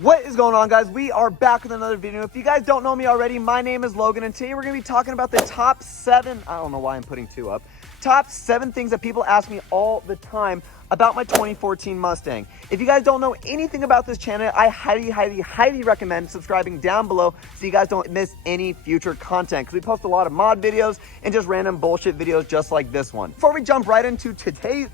What is going on, guys? We are back with another video. If you guys don't know me already, my name is Logan, and today we're going to be talking about the top 7, I don't know why I'm putting 2 up, top 7 things that people ask me all the time about my 2014 Mustang. If you guys don't know anything about this channel, I highly recommend subscribing down below so you guys don't miss any future content, because we post a lot of mod videos and just random bullshit videos just like this one. Before we jump right into today's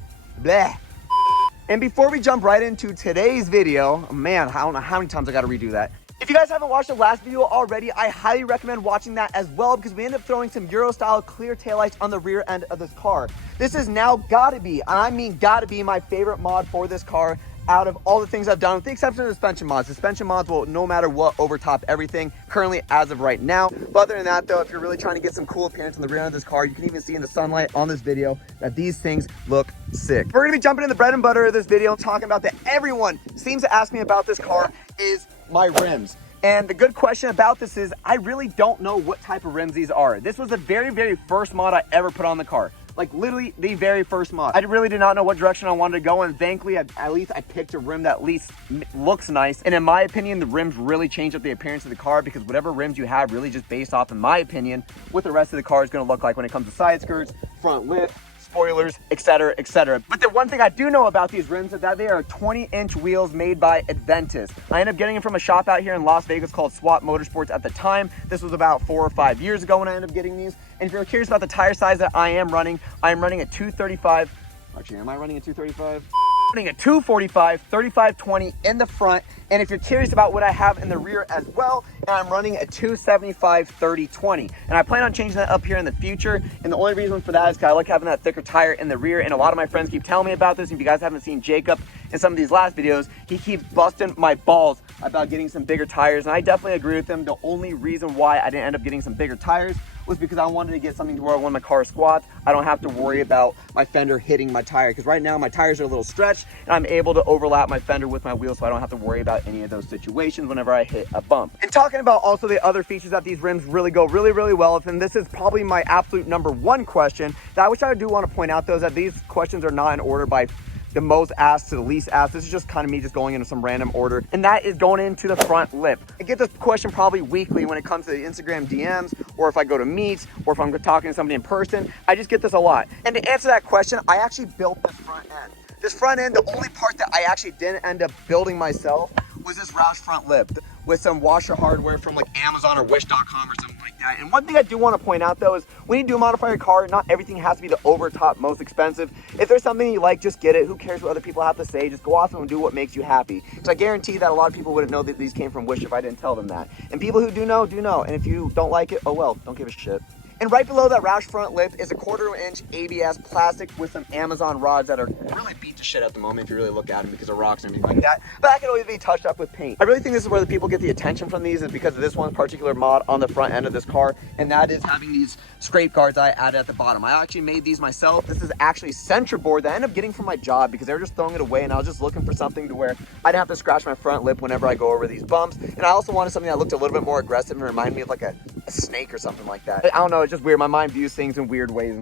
video, man, I don't know how many times I gotta redo that. If you guys haven't watched the last video already, I highly recommend watching that as well, because we end up throwing some Euro style clear taillights on the rear end of this car. This is now gotta be, and I mean gotta be, my favorite mod for this car out of all the things I've done, with the exception of suspension mods. Suspension mods will, no matter what, overtop everything currently as of right now. But other than that though, if you're really trying to get some cool appearance on the rear end of this car, you can even see in the sunlight on this video that these things look sick. We're gonna be jumping in the bread and butter of this video, talking about that everyone seems to ask me about this car is my rims. And the good question about this is, I really don't know what type of rims these are. This was the very first mod I ever put on the car. Like literally the very first mod. I really did not know what direction I wanted to go, and thankfully at least I picked a rim that at least looks nice. And in my opinion, the rims really change up the appearance of the car, because whatever rims you have really just based off, in my opinion, what the rest of the car is going to look like when it comes to side skirts, front lip, spoilers, etc, etc. But the one thing I do know about these rims is that they are 20-inch wheels made by Adventus. I ended up getting them from a shop out here in Las Vegas called Swap Motorsports at the time. This was about 4 or 5 years ago when I ended up getting these. And if you're curious about the tire size that I am running a 235. Actually, am I running a 235? Running a 245 35/20 in the front. And if you're curious about what I have in the rear as well, I'm running a 275 30/20, and I plan on changing that up here in the future. And the only reason for that is because I like having that thicker tire in the rear, and a lot of my friends keep telling me about this. If you guys haven't seen Jacob in some of these last videos, he keeps busting my balls about getting some bigger tires, and I definitely agree with him. The only reason why I didn't end up getting some bigger tires was because I wanted to get something to where when my car squats, I don't have to worry about my fender hitting my tire, because right now my tires are a little stretched and I'm able to overlap my fender with my wheel, so I don't have to worry about any of those situations whenever I hit a bump. And talking about also the other features that these rims really go really well with, and this is probably my absolute #1 question that I wish I do want to point out, though, is that these questions are not in order by the most asked to the least asked. This is just kind of me just going into some random order, and that is going into the front lip. I get this question probably weekly when it comes to the Instagram DMs, or if I go to meets, or if I'm talking to somebody in person. I just get this a lot. And to answer that question, I actually built this front end. This front end, the only part that I actually didn't end up building myself was this Roush front lip with some washer hardware from like Amazon or Wish.com or something like that. And one thing I do want to point out though is, when you do modify your car, not everything has to be the over top most expensive. If there's something you like, just get it. Who cares what other people have to say? Just go off and do what makes you happy. Because I guarantee that a lot of people wouldn't know that these came from Wish if I didn't tell them that. And people who do know, do know. And if you don't like it, oh well, don't give a shit. And right below that Roush front lip is a 1/4-inch ABS plastic with some Amazon rods that are really beat to shit at the moment if you really look at them, because of rocks and everything like that. But that can always be touched up with paint. I really think this is where the people get the attention from these, is because of this one particular mod on the front end of this car, and that is having these scrape guards I added at the bottom. I actually made these myself. This is actually Centra board that I ended up getting from my job, because they were just throwing it away, and I was just looking for something to where I didn't have to scratch my front lip whenever I go over these bumps. And I also wanted something that looked a little bit more aggressive and reminded me of like a snake or something like that. I don't know, it's just weird. My mind views things in weird ways.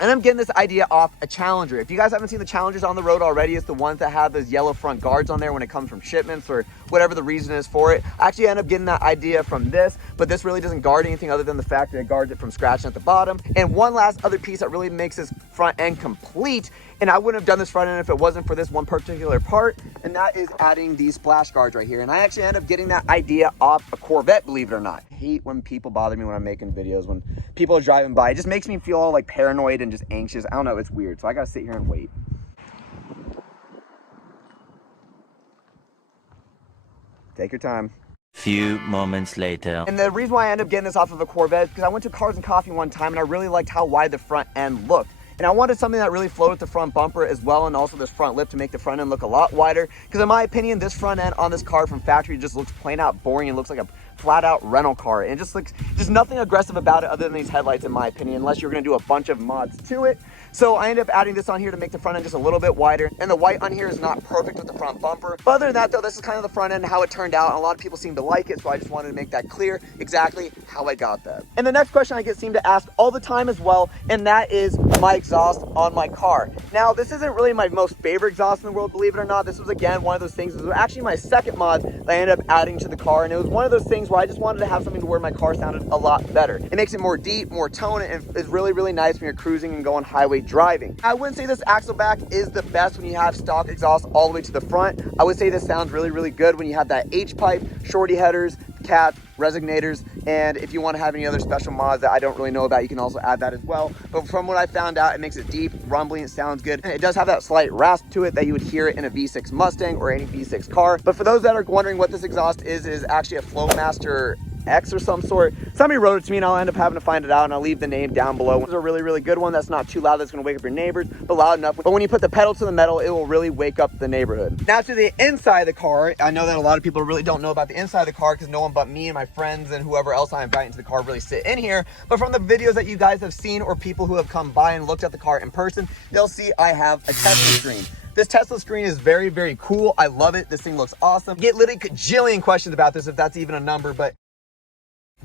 And I'm getting this idea off a Challenger. If you guys haven't seen the Challengers on the road already, it's the ones that have those yellow front guards on there when it comes from shipments or whatever the reason is for it. I actually end up getting that idea from this, but this really doesn't guard anything other than the fact that it guards it from scratching at the bottom. And one last other piece that really makes this front end complete, and I wouldn't have done this front end if it wasn't for this one particular part, and that is adding these splash guards right here. And I actually end up getting that idea off a Corvette, believe it or not. I hate when people bother me when I'm making videos, when people are driving by. It just makes me feel all like paranoid and just anxious. I don't know, it's weird. So I gotta sit here and wait. Take your time. Few moments later. And the reason why I ended up getting this off of a Corvette is because I went to Cars and Coffee one time and I really liked how wide the front end looked. And I wanted something that really flowed with the front bumper as well, and also this front lip to make the front end look a lot wider. Because in my opinion, this front end on this car from factory just looks plain out boring and looks like a flat out rental car. And it just looks, just nothing aggressive about it other than these headlights in my opinion, unless you're gonna do a bunch of mods to it. So I ended up adding this on here to make the front end just a little bit wider. And the white on here is not perfect with the front bumper. But other than that though, this is kind of the front end, how it turned out. And a lot of people seem to like it. So I just wanted to make that clear exactly how I got that. And the next question I seem to ask all the time as well, and that is my exhaust on my car. Now, this isn't really my most favorite exhaust in the world, believe it or not. This was again one of those things. This was actually my second mod that I ended up adding to the car, and it was one of those things where I just wanted to have something to where my car sounded a lot better. It makes it more deep, more tone, and is really, really nice when you're cruising and going highway driving. I wouldn't say this axle back is the best when you have stock exhaust all the way to the front. I would say this sounds really, really good when you have that H-pipe, Shorty headers, cats, resignators, and if you want to have any other special mods that I don't really know about, you can also add that as well. But from what I found out, it makes it deep, rumbling, it sounds good. And it does have that slight rasp to it that you would hear it in a V6 Mustang or any V6 car. But for those that are wondering what this exhaust is, it is actually a Flowmaster X or some sort. Somebody wrote it to me and I'll end up having to find it out, and I'll leave the name down below. It's a really, really good one that's not too loud that's going to wake up your neighbors, but loud enough. But when you put the pedal to the metal, it will really wake up the neighborhood. Now to the inside of the car, I know that a lot of people really don't know about the inside of the car because no one but me and my friends and whoever else I invite into the car really sit in here. But from the videos that you guys have seen or people who have come by and looked at the car in person, they'll see I have a Tesla screen. This Tesla screen is very, very cool. I love it. This thing looks awesome. Get literally a gajillion questions about this if that's even a number, but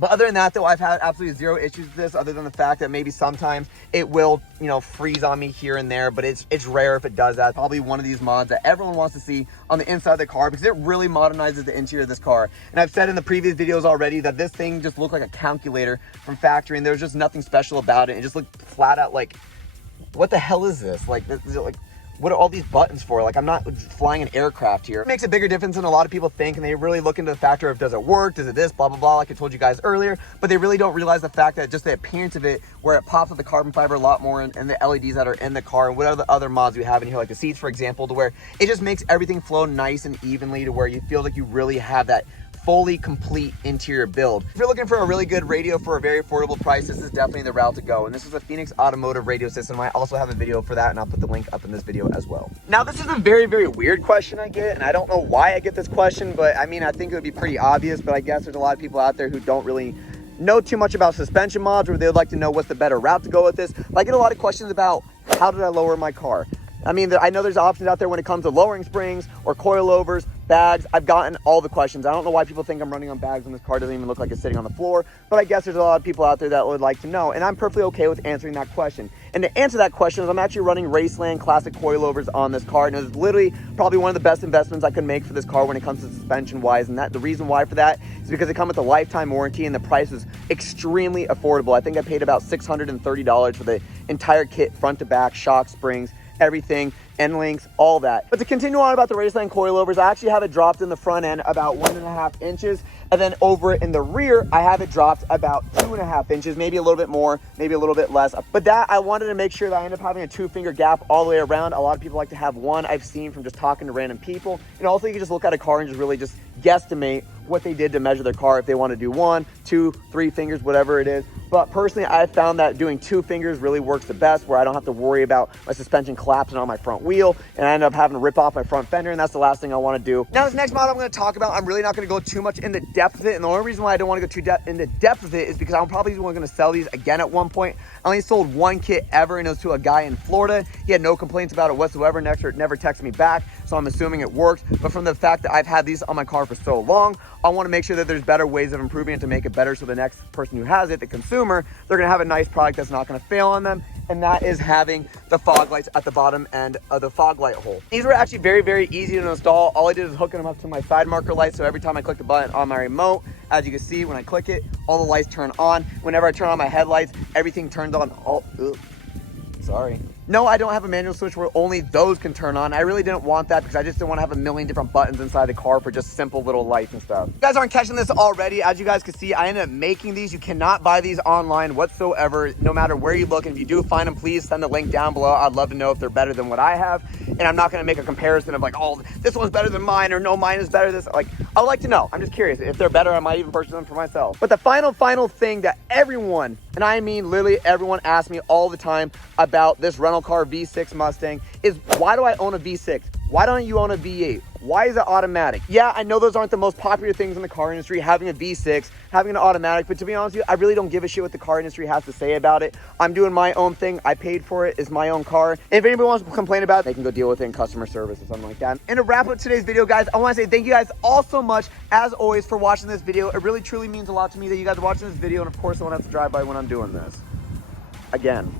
other than that though, I've had absolutely zero issues with this, other than the fact that maybe sometimes it will, you know, freeze on me here and there, but it's rare if it does that. Probably one of these mods that everyone wants to see on the inside of the car because it really modernizes the interior of this car. And I've said in the previous videos already that this thing just looked like a calculator from factory, and there was just nothing special about it. It just looked flat out like, what the hell is this? Like, what are all these buttons for? Like, I'm not flying an aircraft here. It makes a bigger difference than a lot of people think, and they really look into the factor of does it work, does it this, blah, blah, blah, like I told you guys earlier, but they really don't realize the fact that just the appearance of it, where it pops with the carbon fiber a lot more, and the LEDs that are in the car, and what are the other mods we have in here, like the seats, for example, to where it just makes everything flow nice and evenly to where you feel like you really have that fully complete interior build. If you're looking for a really good radio for a very affordable price, this is definitely the route to go. And this is a Phoenix Automotive radio system. I also have a video for that, and I'll put the link up in this video as well. Now, this is a very, very weird question I get, and I don't know why I get this question, but I mean, I think it would be pretty obvious, but I guess there's a lot of people out there who don't really know too much about suspension mods, or they would like to know what's the better route to go with this. I get a lot of questions about how did I lower my car? I mean, I know there's options out there when it comes to lowering springs or coilovers, bags. I've gotten all the questions. I don't know why people think I'm running on bags when this car doesn't even look like it's sitting on the floor, but I guess there's a lot of people out there that would like to know, and I'm perfectly okay with answering that question. And to answer that question is I'm actually running Raceland classic coilovers on this car, and it's literally probably one of the best investments I could make for this car when it comes to suspension wise. And the reason why for that is because it comes with a lifetime warranty, and the price is extremely affordable. I think I paid about $630 for the entire kit, front to back, shock, springs, everything, end links, all that. But to continue on about the Raceland coilovers, I actually have it dropped in the front end about 1.5 inches, and then over in the rear I have it dropped about 2.5 inches, maybe a little bit more, maybe a little bit less. But that, I wanted to make sure that I end up having a 2-finger gap all the way around. A lot of people like to have one, I've seen from just talking to random people. And also you can just look at a car and just really just guesstimate what they did to measure their car, if they want to do 1, 2, 3 fingers, whatever it is. But personally, I found that doing 2 fingers really works the best, where I don't have to worry about my suspension collapsing on my front wheel and I end up having to rip off my front fender, and that's the last thing I want to do. Now, this next mod I'm going to talk about, I'm really not going to go too much into depth with it, and the only reason why I don't want to go too into depth with it is because I'm probably going to sell these again at one point. I only sold 1 kit ever, and it was to a guy in Florida. He had no complaints about it whatsoever, never texted me back, so I'm assuming it worked. But from the fact that I've had these on my car for so long, I want to make sure that there's better ways of improving it to make it better, so the next person who has it, the consumer, they're going to have a nice product that's not going to fail on them. And that is having the fog lights at the bottom end of the fog light hole. These were actually very, very easy to install. All I did is hooking them up to my side marker light, so every time I click the button on my remote, as you can see, when I click it, all the lights turn on. Whenever I turn on my headlights, everything turns on. Sorry. No, I don't have a manual switch where only those can turn on. I really didn't want that because I just didn't want to have a million different buttons inside the car for just simple little lights and stuff. If you guys aren't catching this already, as you guys can see, I ended up making these. You cannot buy these online whatsoever, no matter where you look. And if you do find them, please send the link down below. I'd love to know if they're better than what I have. And I'm not going to make a comparison of like, oh, this one's better than mine, or no, mine is better than this. Like, I would like to know. I'm just curious. If they're better, I might even purchase them for myself. But the final thing that everyone, and I mean literally everyone, asks me all the time about this rental car V6 Mustang is, why do I own a V6? Why don't you own a V8? Why is it automatic? Yeah, I know those aren't the most popular things in the car industry, having a V6, having an automatic, but to be honest with you, I really don't give a shit what the car industry has to say about it. I'm doing my own thing. I paid for it. It's my own car. And if anybody wants to complain about it, they can go deal with it in customer service or something like that. And to wrap up today's video, guys, I want to say thank you guys all so much, as always, for watching this video. It really, truly means a lot to me that you guys are watching this video, and of course, I won't have to drive by when I'm doing this. Again.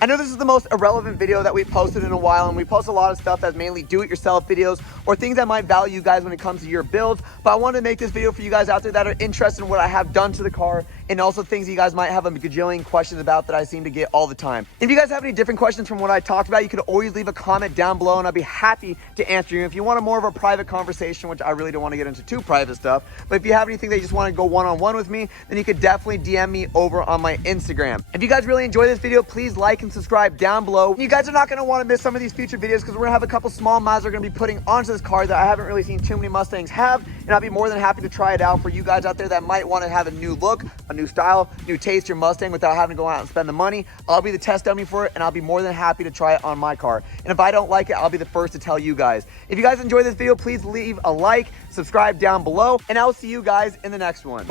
I know this is the most irrelevant video that we posted in a while, and we post a lot of stuff that's mainly do-it-yourself videos or things that might value you guys when it comes to your builds, but I wanted to make this video for you guys out there that are interested in what I have done to the car, and also things that you guys might have a gajillion questions about that I seem to get all the time. If you guys have any different questions from what I talked about, you could always leave a comment down below, and I'll be happy to answer you. If you want more of a private conversation, which I really don't want to get into too private stuff, but if you have anything that you just want to go one-on-one with me, then you could definitely DM me over on my Instagram. If you guys really enjoy this video, please like and subscribe down below. You guys are not going to want to miss some of these future videos because we're going to have a couple small mods we're going to be putting onto this car that I haven't really seen too many Mustangs have, and I'll be more than happy to try it out for you guys out there that might want to have a new look, a new style, new taste your Mustang without having to go out and spend the money. I'll be the test dummy for it, and I'll be more than happy to try it on my car. And if I don't like it, I'll be the first to tell you guys. If you guys enjoy this video, please leave a like, subscribe down below, and I'll see you guys in the next one.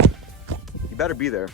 You better be there.